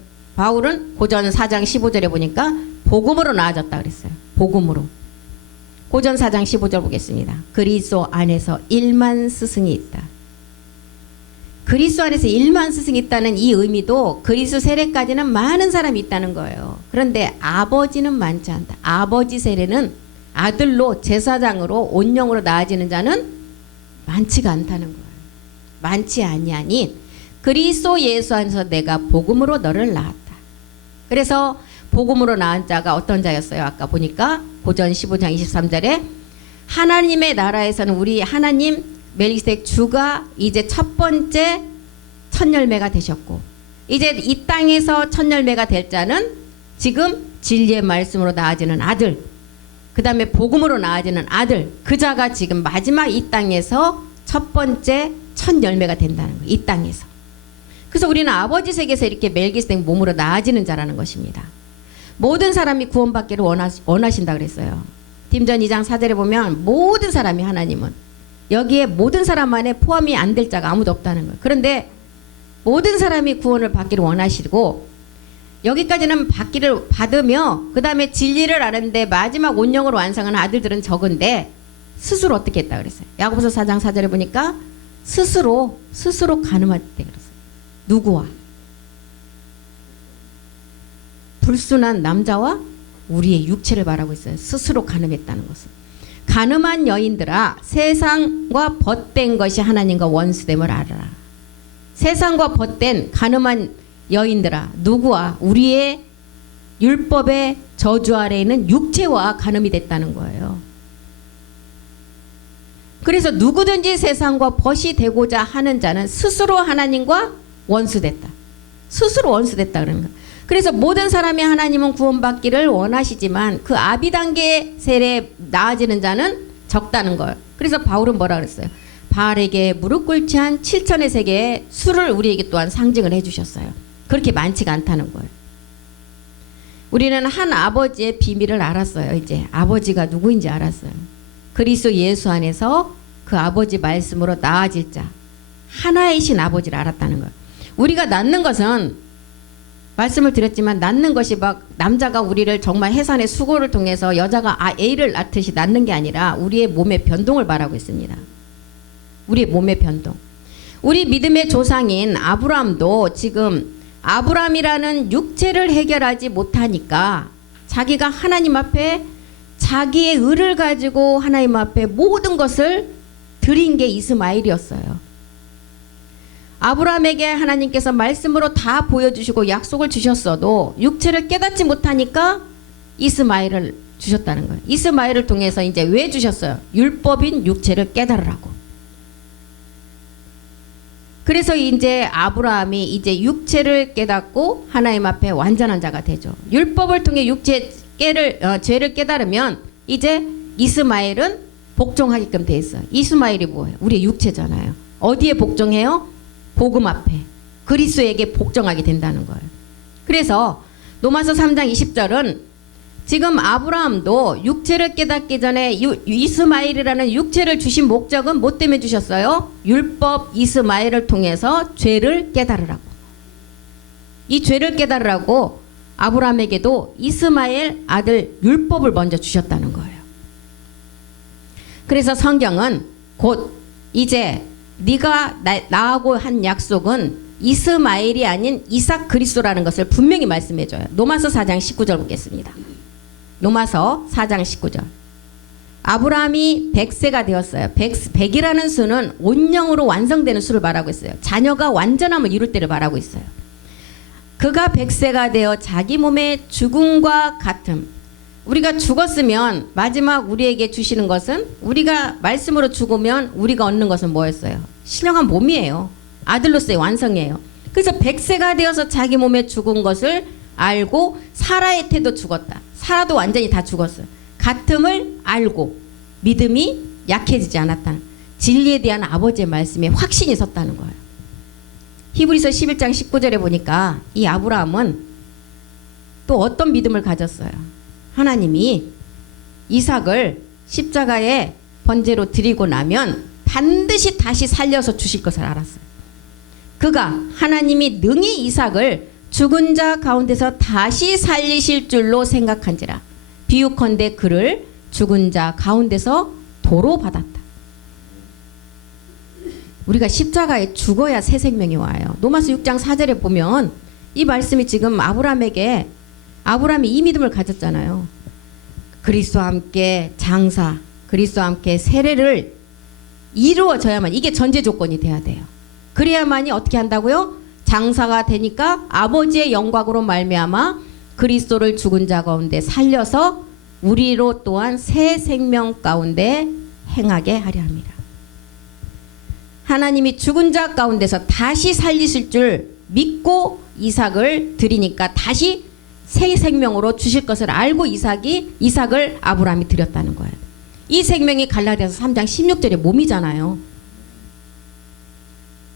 고전 4장 15절에 보니까 복음으로 나아졌다 그랬어요. 복음으로. 고전 4장 15절 보겠습니다. 그리스도 안에서 1만 스승이 있다. 그리스도 안에서 1만 스승이 있다는 이 의미도 그리스도 세례까지는 많은 사람이 있다는 거예요. 그런데 아버지는 많지 않다. 아버지 세례는 아들로 제사장으로 온영으로 나아지는 자는 많지가 않다는 거예요. 많지 아니하니 그리스도 예수 안에서 내가 복음으로 너를 낳았다. 그래서 복음으로 낳은 자가 어떤 자였어요? 아까 보니까 고전 15장 23절에 하나님의 나라에서는 우리 하나님 멜기세덱 주가 이제 첫 번째 첫 열매가 되셨고, 이제 이 땅에서 첫 열매가 될 자는 지금 진리의 말씀으로 나아지는 아들, 그 다음에 복음으로 나아지는 아들, 그 자가 지금 마지막 이 땅에서 첫 번째 첫 열매가 된다는 거예요. 이 땅에서. 그래서 우리는 아버지 세계에서 이렇게 멜기세덱 몸으로 나아지는 자라는 것입니다. 모든 사람이 구원받기를 원하신다 그랬어요. 딤전 2장 4절에 보면 모든 사람이 하나님은 여기에 모든 사람 안에 포함이 안 될 자가 아무도 없다는 거예요. 그런데 모든 사람이 구원을 받기를 원하시고 여기까지는 받기를 받으며 그 다음에 진리를 아는데 마지막 온영으로 완성하는 아들들은 적은데 스스로 어떻게 했다 그랬어요. 야고보서 4장 4절에 보니까 스스로 간음했대 그랬어요. 누구와? 불순한 남자와 우리의 육체를 말하고 있어요. 스스로 간음했다는 것은. 간음한 여인들아 세상과 벗된 것이 하나님과 원수됨을 알아라. 세상과 벗된 간음한 여인들아 누구와? 우리의 율법의 저주 아래에 있는 육체와 간음이 됐다는 거예요. 그래서 누구든지 세상과 벗이 되고자 하는 자는 스스로 하나님과 원수됐다. 스스로 원수됐다 그러는 거예요. 그래서 모든 사람이 하나님은 구원받기를 원하시지만 그 아비단계 세례에 나아지는 자는 적다는 거예요. 그래서 바울은 뭐라 그랬어요? 바알에게 무릎 꿇지 한 7천의 세계의 수를 우리에게 또한 상징을 해주셨어요. 그렇게 많지가 않다는 거예요. 우리는 한 아버지의 비밀을 알았어요. 이제 아버지가 누구인지 알았어요. 그리스도 예수 안에서 그 아버지 말씀으로 나아질 자 하나이신 아버지를 알았다는 거예요. 우리가 낳는 것은 말씀을 드렸지만 낳는 것이 막 남자가 우리를 정말 해산의 수고를 통해서 여자가 애를 낳듯이 낳는 게 아니라 우리의 몸의 변동을 말하고 있습니다. 우리의 몸의 변동. 우리 믿음의 조상인 아브라함도 지금 아브라함이라는 육체를 해결하지 못하니까 자기가 하나님 앞에 자기의 의를 가지고 하나님 앞에 모든 것을 드린 게 이스마엘이었어요. 아브라함에게 하나님께서 말씀으로 다 보여주시고 약속을 주셨어도 육체를 깨닫지 못하니까 이스마엘을 주셨다는 거예요. 이스마엘을 통해서 이제 왜 주셨어요? 율법인 육체를 깨달으라고. 그래서 이제 아브라함이 이제 육체를 깨닫고 하나님 앞에 완전한 자가 되죠. 율법을 통해 죄를 깨달으면 이제 이스마엘은 복종하게끔 돼 있어요. 이스마엘이 뭐예요? 우리의 육체잖아요. 어디에 복종해요? 복음 앞에 그리스도에게 복종하게 된다는 거예요. 그래서 로마서 3장 20절은 지금 아브라함도 육체를 깨닫기 전에 이스마엘이라는 육체를 주신 목적은 뭐 때문에 주셨어요? 율법 이스마엘을 통해서 죄를 깨달으라고. 이 죄를 깨달으라고 아브라함에게도 이스마엘 아들 율법을 먼저 주셨다는 거예요. 그래서 성경은 곧 이제 네가 나하고 한 약속은 이스마엘이 아닌 이삭 그리스도라는 것을 분명히 말씀해줘요. 로마서 4장 19절 보겠습니다. 로마서 4장 19절. 아브라함이 100세가 되었어요. 100이라는 수는 온영으로 완성되는 수를 말하고 있어요. 자녀가 완전함을 이룰 때를 말하고 있어요. 그가 100세가 되어 자기 몸의 죽음과 같음. 우리가 죽었으면 마지막 우리에게 주시는 것은 우리가 말씀으로 죽으면 우리가 얻는 것은 뭐였어요? 신령한 몸이에요. 아들로서의 완성이에요. 그래서 100세가 되어서 자기 몸에 죽은 것을 알고 사라의 태도 죽었다. 사라도 완전히 다 죽었어요. 같음을 알고 믿음이 약해지지 않았다는 진리에 대한 아버지의 말씀에 확신이 섰다는 거예요. 히브리서 11장 19절에 보니까 이 아브라함은 또 어떤 믿음을 가졌어요? 하나님이 이삭을 십자가에 번제로 드리고 나면 반드시 다시 살려서 주실 것을 알았어요. 그가 하나님이 능히 이삭을 죽은 자 가운데서 다시 살리실 줄로 생각한지라 비유컨대 그를 죽은 자 가운데서 도로 받았다. 우리가 십자가에 죽어야 새 생명이 와요. 로마서 6장 4절에 보면 이 말씀이 지금 아브라함이 이 믿음을 가졌잖아요. 그리스도와 함께 장사, 그리스도와 함께 세례를 이루어져야만 이게 전제 조건이 돼야 돼요. 그래야만이 어떻게 한다고요? 장사가 되니까 아버지의 영광으로 말미암아 그리스도를 죽은 자 가운데 살려서 우리로 또한 새 생명 가운데 행하게 하려 합니다. 하나님이 죽은 자 가운데서 다시 살리실 줄 믿고 이삭을 드리니까 다시 새 생명으로 주실 것을 알고 이삭을 아브라함이 드렸다는 거예요. 이 생명이 갈라디아서 3장 16절의 몸이잖아요.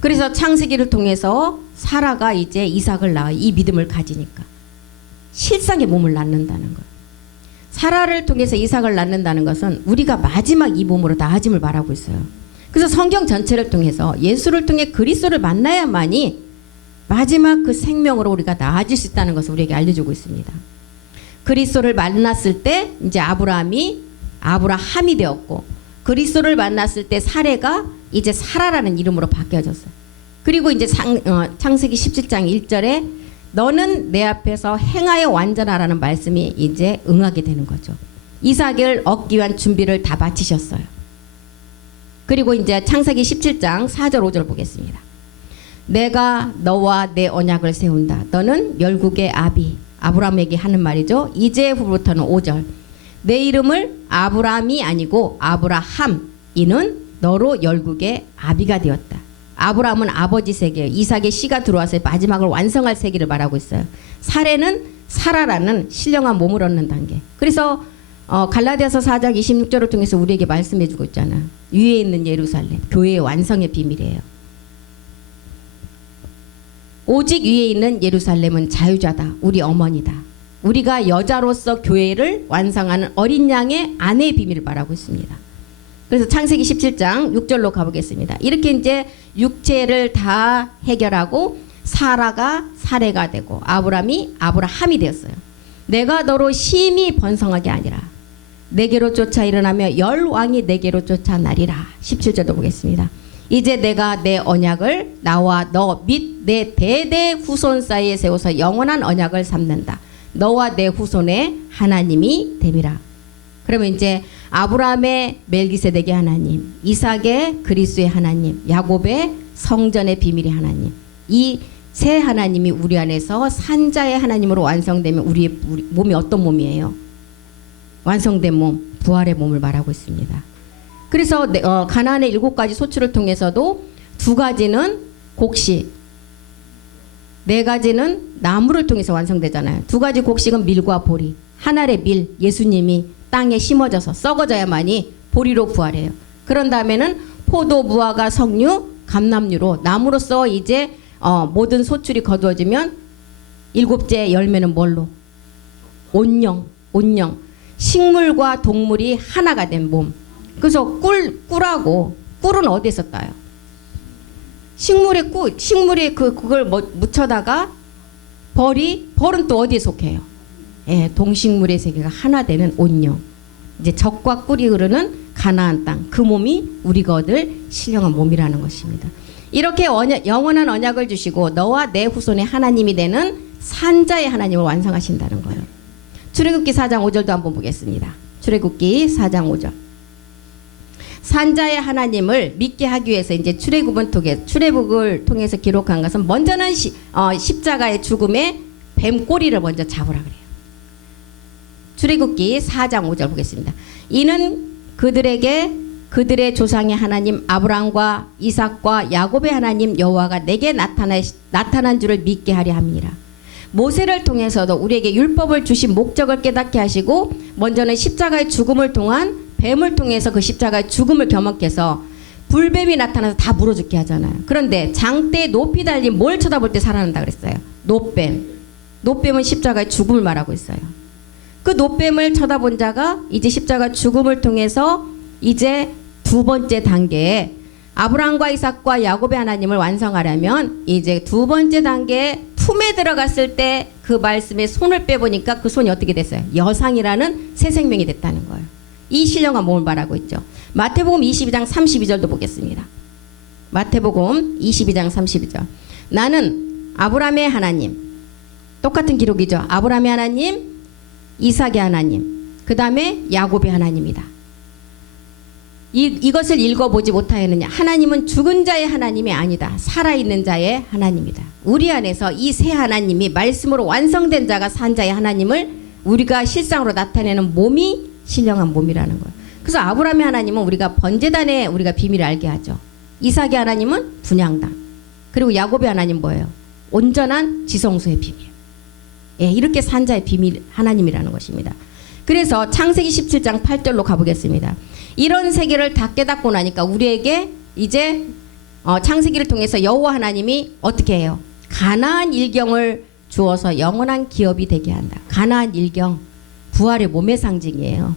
그래서 창세기를 통해서 사라가 이제 이삭을 낳아 이 믿음을 가지니까 실상의 몸을 낳는다는 거예요. 사라를 통해서 이삭을 낳는다는 것은 우리가 마지막 이 몸으로 나아짐을 말하고 있어요. 그래서 성경 전체를 통해서 예수를 통해 그리스도를 만나야만이 마지막 그 생명으로 우리가 나아질 수 있다는 것을 우리에게 알려주고 있습니다. 그리스도를 만났을 때 이제 아브라함이 되었고, 그리스도를 만났을 때 사레가 이제 사라라는 이름으로 바뀌어졌어요. 그리고 이제 창세기 17장 1절에 너는 내 앞에서 행하여 완전하라는 말씀이 이제 응하게 되는 거죠. 이삭을 얻기 위한 준비를 다 마치셨어요. 그리고 이제 창세기 17장 4절 5절 보겠습니다. 내가 너와 내 언약을 세운다. 너는 열국의 아비. 아브라함에게 하는 말이죠. 이제 후부터는 5절. 내 이름을 아브라함이 아니고 아브라함. 이는 너로 열국의 아비가 되었다. 아브라함은 아버지 세계, 이삭의 씨가 들어와서 마지막을 완성할 세계를 말하고 있어요. 사레는 사라라는 신령한 몸을 얻는 단계. 그래서 갈라디아서 4장 26절을 통해서 우리에게 말씀해주고 있잖아. 위에 있는 예루살렘, 교회의 완성의 비밀이에요. 오직 위에 있는 예루살렘은 자유자다. 우리 어머니다. 우리가 여자로서 교회를 완성하는 어린 양의 아내의 비밀을 말하고 있습니다. 그래서 창세기 17장 6절로 가보겠습니다. 이렇게 이제 육체를 다 해결하고 사라가 사레가 되고 아브라함이 되었어요. 내가 너로 심히 번성하게 아니라 내게로 쫓아 일어나며 열 왕이 내게로 쫓아 나리라. 17절도 보겠습니다. 이제 내가 내 언약을 나와 너 및 내 대대 후손 사이에 세워서 영원한 언약을 삼는다. 너와 내 후손의 하나님이 됨이라. 그러면 이제 아브라함의 멜기세덱의 하나님, 이삭의 그리스도의 하나님, 야곱의 성전의 비밀의 하나님, 이 세 하나님이 우리 안에서 산자의 하나님으로 완성되면 우리 몸이 어떤 몸이에요? 완성된 몸, 부활의 몸을 말하고 있습니다. 그래서 가나안의 7가지 소출을 통해서도 2가지는 곡식, 4가지는 나무를 통해서 완성되잖아요. 2가지 곡식은 밀과 보리. 한 알의 밀, 예수님이 땅에 심어져서 썩어져야만이 보리로 부활해요. 그런 다음에는 포도, 무화과, 석류, 감람류로 나무로서 이제 모든 소출이 거두어지면 7째 열매는 뭘로? 온영. 식물과 동물이 하나가 된 몸. 그래서 꿀은 어디에서 따요? 식물에 그걸 묻혀다가 벌은 또 어디에 속해요? 예, 동식물의 세계가 하나 되는 온영. 이제 젖과 꿀이 흐르는 가나안 땅. 그 몸이 우리가 얻을 신령한 몸이라는 것입니다. 이렇게 영원한 언약을 주시고 너와 내 후손의 하나님이 되는 산자의 하나님을 완성하신다는 거예요. 출애굽기 4장 5절도 한번 보겠습니다. 출애굽기 4장 5절. 산자의 하나님을 믿게 하기 위해서 이제 출애굽을 통해서 기록한 것은 먼저는 십자가의 죽음에 뱀 꼬리를 먼저 잡으라 그래요. 출애굽기 4장 5절 보겠습니다. 이는 그들의 조상의 하나님 아브라함과 이삭과 야곱의 하나님 여호와가 내게 나타난 줄을 믿게 하려 함이니라. 모세를 통해서도 우리에게 율법을 주신 목적을 깨닫게 하시고 먼저는 십자가의 죽음을 통한 뱀을 통해서 그 십자가의 죽음을 경험케 해서 불뱀이 나타나서 다 물어 죽게 하잖아요. 그런데 장대에 높이 달린 뭘 쳐다볼 때 살아난다 그랬어요? 노뱀은 십자가의 죽음을 말하고 있어요. 그 노뱀을 쳐다본 자가 이제 십자가 죽음을 통해서 이제 2번째 단계에 아브라함과 이삭과 야곱의 하나님을 완성하려면 이제 2번째 단계에 품에 들어갔을 때 그 말씀에 손을 빼보니까 그 손이 어떻게 됐어요? 여상이라는 새 생명이 됐다는 거예요. 이 신령한 몸을 말하고 있죠. 마태복음 22장 32절도 보겠습니다. 마태복음 22장 32절. 나는 아브라함의 하나님. 똑같은 기록이죠. 아브라함의 하나님, 이삭의 하나님, 그 다음에 야곱의 하나님이다. 이것을 읽어보지 못하였느냐? 하나님은 죽은 자의 하나님이 아니다. 살아있는 자의 하나님이다. 우리 안에서 이 세 하나님이 말씀으로 완성된 자가 산 자의 하나님을 우리가 실상으로 나타내는 몸이 신령한 몸이라는 거예요. 그래서 아브라함의 하나님은 우리가 번제단에 우리가 비밀을 알게 하죠. 이삭의 하나님은 분향단. 그리고 야곱의 하나님 뭐예요? 온전한 지성소의 비밀. 예, 이렇게 산 자의 비밀 하나님이라는 것입니다. 그래서 창세기 17장 8절로 가보겠습니다. 이런 세계를 다 깨닫고 나니까 우리에게 이제 창세기를 통해서 여호와 하나님이 어떻게 해요? 가나안 일경을 주어서 영원한 기업이 되게 한다. 가나안 일경, 부활의 몸의 상징이에요.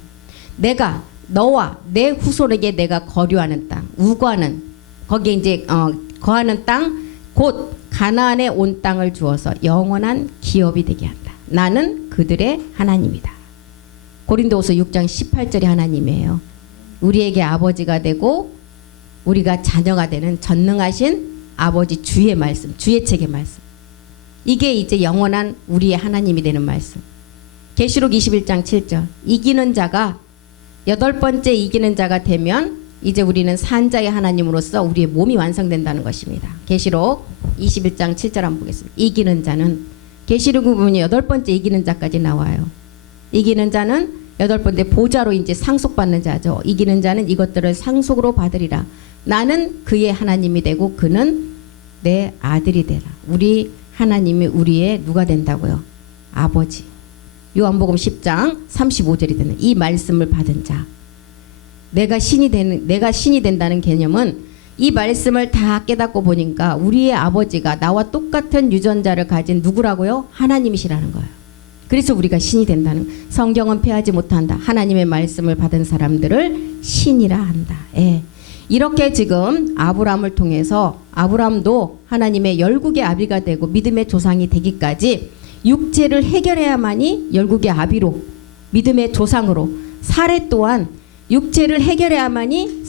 내가 너와 내 후손에게 내가 거류하는 땅, 우거하는 거기에 이제 거하는 땅 곧 가나안에 온 땅을 주어서 영원한 기업이 되게 한다. 나는 그들의 하나님이다. 고린도후서 6장 18절이 하나님이에요. 우리에게 아버지가 되고 우리가 자녀가 되는 전능하신 아버지 주의 말씀, 주의 책의 말씀. 이게 이제 영원한 우리의 하나님이 되는 말씀. 계시록 21장 7절. 이기는 자가 8번째 이기는 자가 되면 이제 우리는 산자의 하나님으로서 우리의 몸이 완성된다는 것입니다. 계시록 21장 7절 한번 보겠습니다. 이기는 자는 계시록 부분이 8번째 이기는 자까지 나와요. 이기는 자는 8번째 보좌로 이제 상속받는 자죠. 이기는 자는 이것들을 상속으로 받으리라. 나는 그의 하나님이 되고 그는 내 아들이 되라. 우리 하나님이 우리의 누가 된다고요? 아버지. 요한복음 10장 35절이 되는 이 말씀을 받은 자. 내가 신이 된다는 개념은 이 말씀을 다 깨닫고 보니까 우리의 아버지가 나와 똑같은 유전자를 가진 누구라고요? 하나님이시라는 거예요. 그래서 우리가 신이 된다는, 성경은 패하지 못한다. 하나님의 말씀을 받은 사람들을 신이라 한다. 예. 이렇게 지금 아브라함을 통해서 아브라함도 하나님의 열국의 아비가 되고 믿음의 조상이 되기까지 육체를 해결해야만이 열국의 아비로, 믿음의 조상으로, 사례 또한 육체를 해결해야만이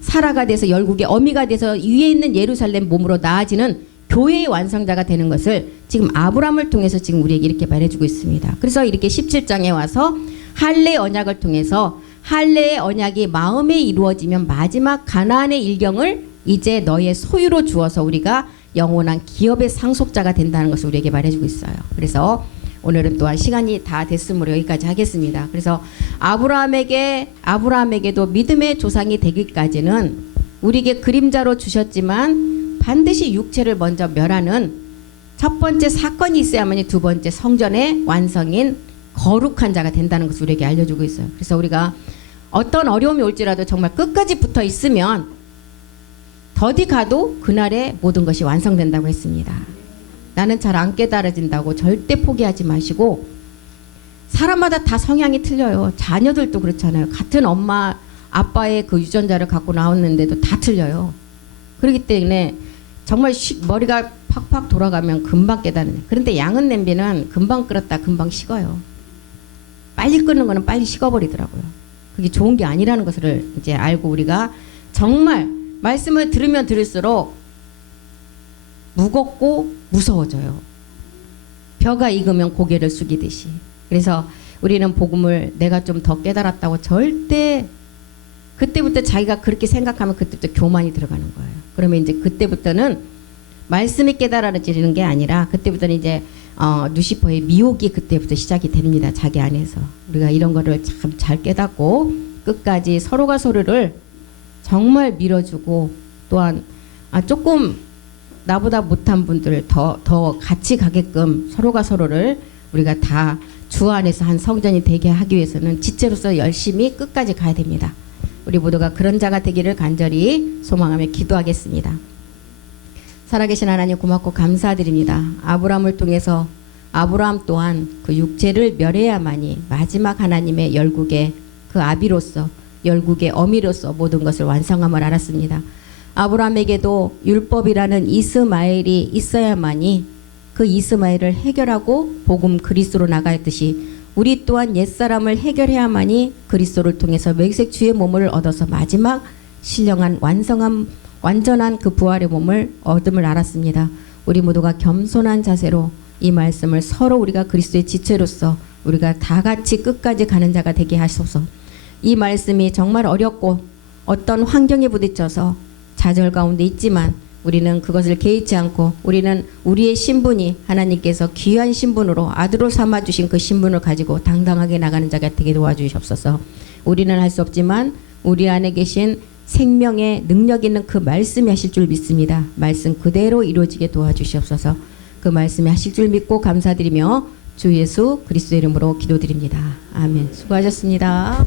사라가 돼서 열국의 어미가 돼서 위에 있는 예루살렘 몸으로 나아지는 교회의 완성자가 되는 것을 지금 아브라함을 통해서 지금 우리에게 이렇게 말해주고 있습니다. 그래서 이렇게 17장에 와서 할례 언약을 통해서 할례의 언약이 마음에 이루어지면 마지막 가나안의 일경을 이제 너의 소유로 주어서 우리가 영원한 기업의 상속자가 된다는 것을 우리에게 말해주고 있어요. 그래서 오늘은 또한 시간이 다 됐으므로 여기까지 하겠습니다. 그래서 아브라함에게도 믿음의 조상이 되기까지는 우리에게 그림자로 주셨지만 반드시 육체를 먼저 멸하는 첫 번째 사건이 있어야만이 두 번째 성전의 완성인 거룩한 자가 된다는 것을 우리에게 알려주고 있어요. 그래서 우리가 어떤 어려움이 올지라도 정말 끝까지 붙어 있으면 더디 가도 그날에 모든 것이 완성된다고 했습니다. 나는 잘 안 깨달아진다고 절대 포기하지 마시고, 사람마다 다 성향이 틀려요. 자녀들도 그렇잖아요. 같은 엄마 아빠의 그 유전자를 갖고 나왔는데도 다 틀려요. 그렇기 때문에 정말 머리가 팍팍 돌아가면 금방 깨달으네. 그런데 양은 냄비는 금방 끓었다 금방 식어요. 빨리 끓는 거는 빨리 식어버리더라고요. 그게 좋은 게 아니라는 것을 이제 알고 우리가 정말 말씀을 들으면 들을수록 무겁고 무서워져요. 벼가 익으면 고개를 숙이듯이. 그래서 우리는 복음을 내가 좀 더 깨달았다고 절대, 그때부터 자기가 그렇게 생각하면 그때부터 교만이 들어가는 거예요. 그러면 이제 그때부터는 말씀이 깨달아지는 게 아니라 그때부터는 이제 루시퍼의 미혹이 그때부터 시작이 됩니다. 자기 안에서. 우리가 이런 거를 참 잘 깨닫고 끝까지 서로가 서로를 정말 밀어주고, 또한 조금 나보다 못한 분들 더 같이 가게끔 서로가 서로를 우리가 다 주 안에서 한 성전이 되게 하기 위해서는 지체로서 열심히 끝까지 가야 됩니다. 우리 모두가 그런 자가 되기를 간절히 소망하며 기도하겠습니다. 살아계신 하나님 고맙고 감사드립니다. 아브라함을 통해서 아브라함 또한 그 육체를 멸해야만이 마지막 하나님의 열국의 그 아비로서, 열국의 어미로서 모든 것을 완성함을 알았습니다. 아브라함에게도 율법이라는 이스마엘이 있어야만이 그 이스마엘을 해결하고 복음 그리스도로 나가듯이 우리 또한 옛사람을 해결해야만이 그리스도를 통해서 맹색 주의 몸을 얻어서 마지막 신령한 완전한 그 부활의 몸을 얻음을 알았습니다. 우리 모두가 겸손한 자세로 이 말씀을 서로 우리가 그리스도의 지체로서 우리가 다 같이 끝까지 가는 자가 되게 하소서. 이 말씀이 정말 어렵고 어떤 환경에 부딪혀서 좌절 가운데 있지만 우리는 그것을 개의치 않고 우리는 우리의 신분이 하나님께서 귀한 신분으로 아들로 삼아주신 그 신분을 가지고 당당하게 나가는 자가 되게 도와주시옵소서. 우리는 할 수 없지만 우리 안에 계신 생명의 능력 있는 그 말씀이 하실 줄 믿습니다. 말씀 그대로 이루어지게 도와주시옵소서. 그 말씀이 하실 줄 믿고 감사드리며 주 예수 그리스도 이름으로 기도드립니다. 아멘. 수고하셨습니다.